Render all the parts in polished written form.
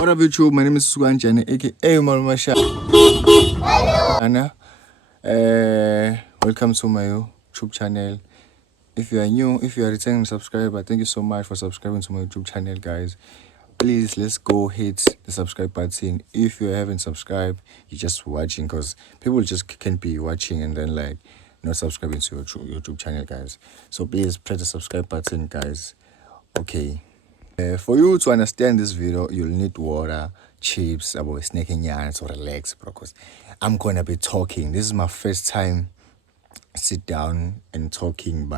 What up, YouTube? My name is Suganjana, aka Malmasha. Anna, welcome to my YouTube channel. If you are new, if you are a returning subscriber, thank you so much for subscribing to my YouTube channel, guys. Please, let's go hit the subscribe button. If you haven't subscribed, you're just watching, because people just can't be watching and then like not subscribing to your YouTube channel, guys. So please press the subscribe button, guys. Okay. For you to understand this video, you'll need water, chips, about snaking yarns, or relax, bro. Because I'm gonna be talking. This is my first time sit down and talking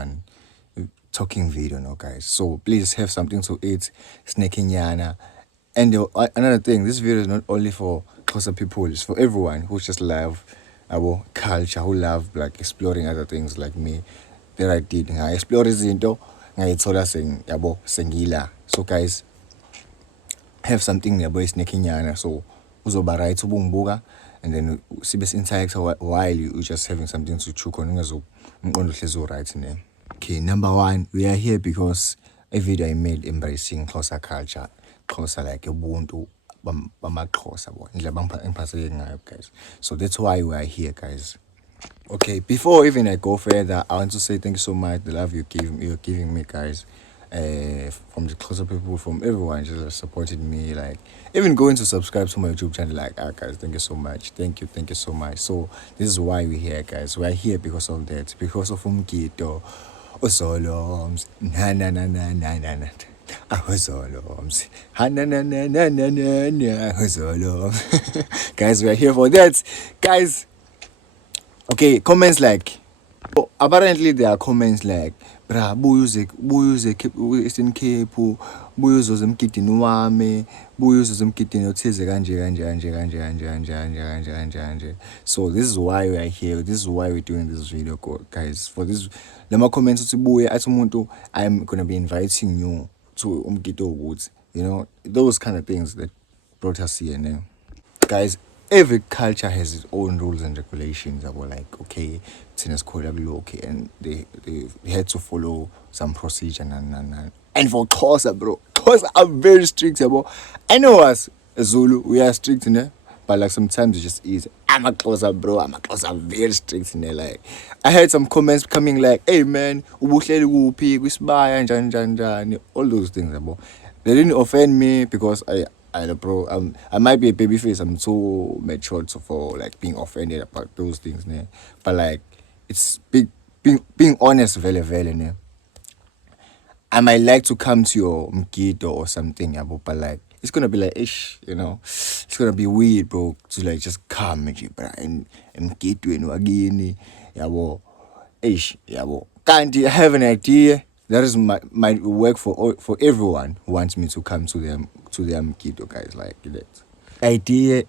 video, no, guys. So please have something to eat, snaking yana. And another thing, this video is not only for Xhosa people; it's for everyone who just love our culture, who love like exploring other things like me. That I did. I explore izinto ngayithola sengila. So guys, have something nearby snaking yana. So uzoba right ubungibuka, and then sibe interact while you just having something to chew on. Right in there. Okay, number one, we are here because a video I made embracing Xhosa culture, Xhosa like ubuntu bamaXhosa, guys. So that's why we are here, guys. Okay, before even I go further, I want to say thank you so much, the love you're giving me, guys. From the Xhosa people, from everyone just supported me, like even going to subscribe to my YouTube channel, like guys, thank you so much, thank you so much. So this is why we're here, guys. We're here because of that, because of Umgito, Osoloms, na na na na na na na. Ahozoloms. Guys, we're here for that. Guys, okay, comments like, oh, apparently there are comments like, bra, buye Eastern Cape, buye uzoze emgidini wami, buye uzoze emgidini othize kanje. So this is why we are here. This is why we're doing this video, guys. For this, lama comments uthi buye athi umuntu, I'm gonna be inviting you to umgido woods. You know, those kind of things that brought us here now. Guys, every culture has its own rules and regulations. That were like, okay, tennis code, okay, and they had to follow some procedure. And for Xhosa, bro, Xhosa are very strict, bro. I know us, Zulu, we are strict, but like sometimes it's just easy. I'm a Xhosa, bro. I'm very strict, Like, I had some comments coming like, hey man, ubuhleli kuphi kwisibaya njani, all those things, bro. They didn't offend me because bro, I might be a baby face. I'm too matured for like being offended about those things, but like it's being honest, very. I might like to come to your mgido or something, but like it's gonna be like ish, it's gonna be weird, bro, to like just come at you, bro, and mgido and wagini, ish, Can't you have an idea? That is my work for everyone who wants me to come to them mgido, guys, like that.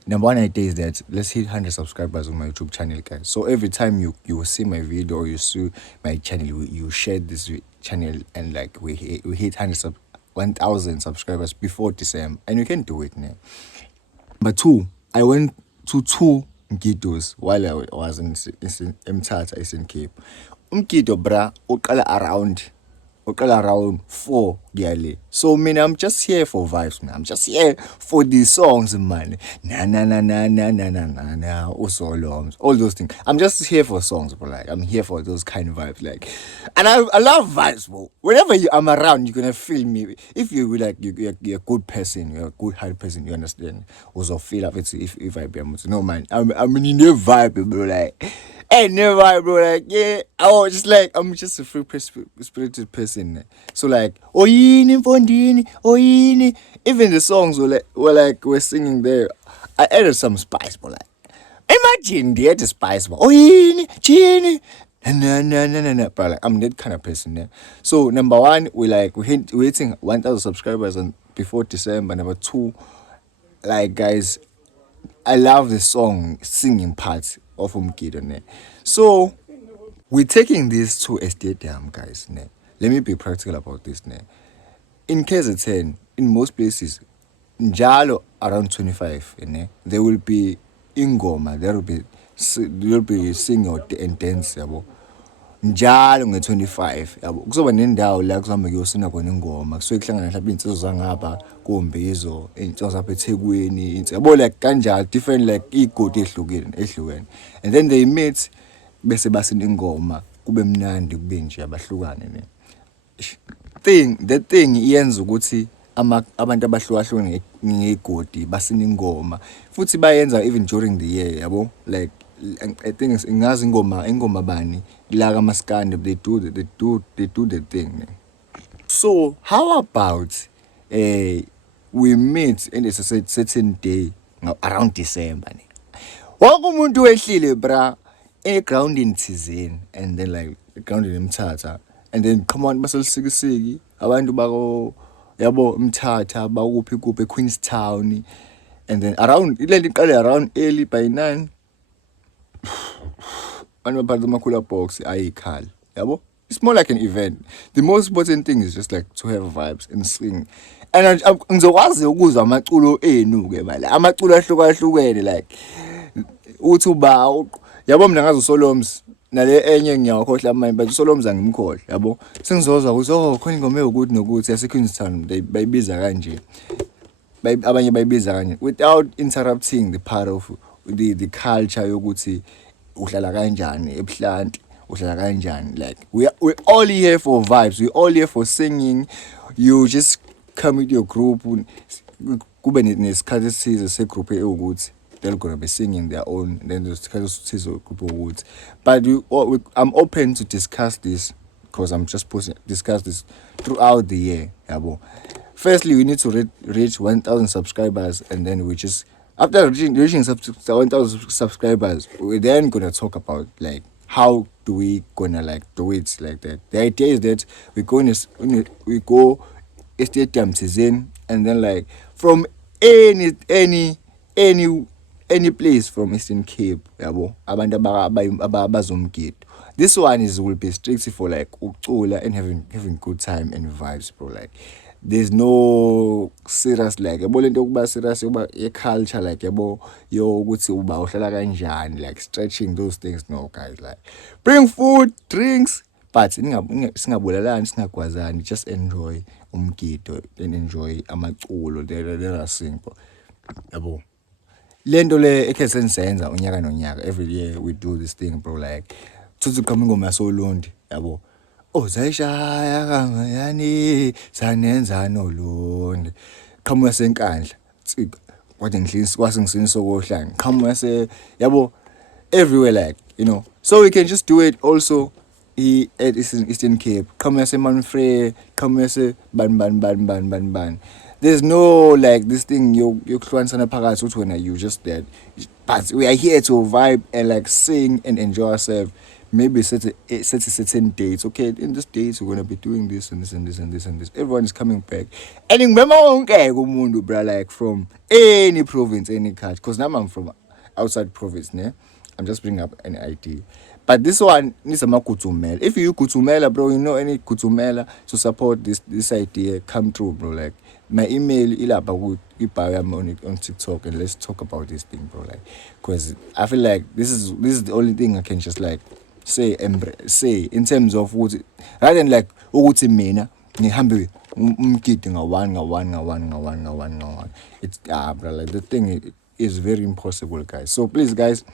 Number one idea is that let's hit 100 subscribers on my YouTube channel, guys. So every time you see my video or you see my channel, you share this channel, and like we hit 1,000 subscribers before December, and you can do it now. Number two, I went to 2 mgidos while I was in Mthatha, Eastern Cape. Umgido, bra, uqala around 4 yearly. So I'm just here for vibes, man. I'm just here for these songs, man. Na Osoloms, all those things. I'm just here for songs, bro. Like I'm here for those kind of vibes, like. And I love vibes, bro. Whenever I'm around, you're gonna feel me. If you're like you're a good person, you're a good hearted person, you understand. Also feel like it's if I be able to. No, man. I'm in a new vibe, bro. Like. Hey, never, bro. Like, yeah, I'm just a free spirited person. So like, oyini fondini, oyini. Even the songs we're singing there, I added some spice, bro. Like, imagine they had the spice, bro. Oyini, chini. No. Bro, like, I'm that kind of person, yeah. So number one, we're hitting 1,000 subscribers before December. Number two, like, guys, I love the song singing parts of Umgido. So we're taking this to a stadium, guys. Let me be practical about this. In KZN, in most places, njalo around 25, there will be ingoma, there will be singing and dance. njalo nge-25 yabo kuzoba nendawo la kuzohamba kuyosina khona ingoma kusuke kuhlangana mhlawumbe iy'nsizwa zangapha kombizo iy'nsizwa zapha eThekwini yabo like kanjalo different like iy'godi ehlukene and then they meet bese basina ingoma kube mnandi kube nje abahlukane ne the thing iyenza ukuthi abantu abahlukahlukene ngegodi basina ingoma futhi bayenza even during the year yabo like I think ngazi ingoma bani la kaMaskandi they do the thing. So how about we meet in a certain day around December ne. Wonke umuntu wehlile bra egroundini thizeni and then like egroundini eMthatha and then come on baselisikisiki abantu bako yabo eMthatha bakuphi eQueenstown and then around ileli iqale around early by 9 anibaphatha amakhula box ayikhala yabo it's more like an event. The most important thing is just like to have vibes and sing and ngizokwazi ukuzwa amaculo enu ke manje amaculo ahlukahlukene like uthi uba yabo mina ngazi uSoloms nale enye ngiyawakhohla amanye but uSoloms angimkhohle yabo sengizozwa ukuthi khona ingoma yokuthi nokuthi yaseQueenstown bayibiza kanje abanye bayibiza kanje without interrupting the part of the culture yokuthi uhlala kanjani ebuhlanti uhlala kanjani like we all here for vibes, we all here for singing. You just come with your group kube nesikhathi esize segroup ewukuthi they're gonna be singing their own and then there's isikhathi esize group ewukuthi but I'm open to discuss this because I'm just discuss this throughout the year yabo. Firstly, we need to reach 1,000 subscribers and then we just after reaching 1,000 subscribers, we're then gonna talk about like how do we gonna like do it like that. The idea is that we go a stadium season and then like from any place from Eastern Cape, yabo, abantu abazomgidi. This one will be strictly for like ucula and having good time and vibes, bro. Like there's no serious like yabo lento yokuba serious yokuba culture like yabo yo ukuthi uba uhlala kanjani like stretching those things. No guys, like bring food, drinks, but singabulalani singagwazani, just enjoy umgido and enjoy amaculo there are simple yabo. Lento le ekhe senzenza unyaka nonyaka every year we do this thing, bro. Like tuthi kama ingoma yasoLondi yabo zayishaya kangayani sanenza noLondi qhamuka senkandla kwathi ngihlisi kwasingisini sokohlanga qhamuka se yabo everywhere like you know, so we can just do it also at Eastern Cape qhamuka se Manfred qhamuka se ban. There's no like this thing yokuhlukanisana phakathi uthi wena you just that, but we are here to vibe and like sing and enjoy ourselves. Maybe set a certain dates. Okay, in this dates we're gonna be doing this and this and this and this and this. Everyone is coming back. And remember, bro, like from any province, any country. Because now I'm from outside province, ne? I'm just bringing up an idea. But this one needs a kutumela. If you kutumela, bro, you know any kutumela to support this idea, come through, bro. Like my email on TikTok and let's talk about this thing, bro. Like, because I feel like this is the only thing I can just like say in terms of what rather than like ukuthi mina ngihambe umgidi nga1 it's bro, like the thing is very impossible, guys. So please, guys,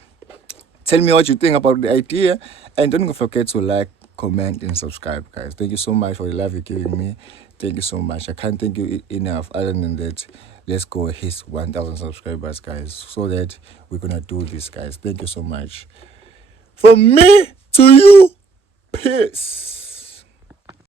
tell me what you think about the idea and don't forget to like, comment and subscribe, guys. Thank you so much for the love you're giving me. Thank you so much. I can't thank you enough. Other than that, let's go hit 1,000 subscribers, guys, so that we're gonna do this, guys. Thank you so much. From me to you, peace.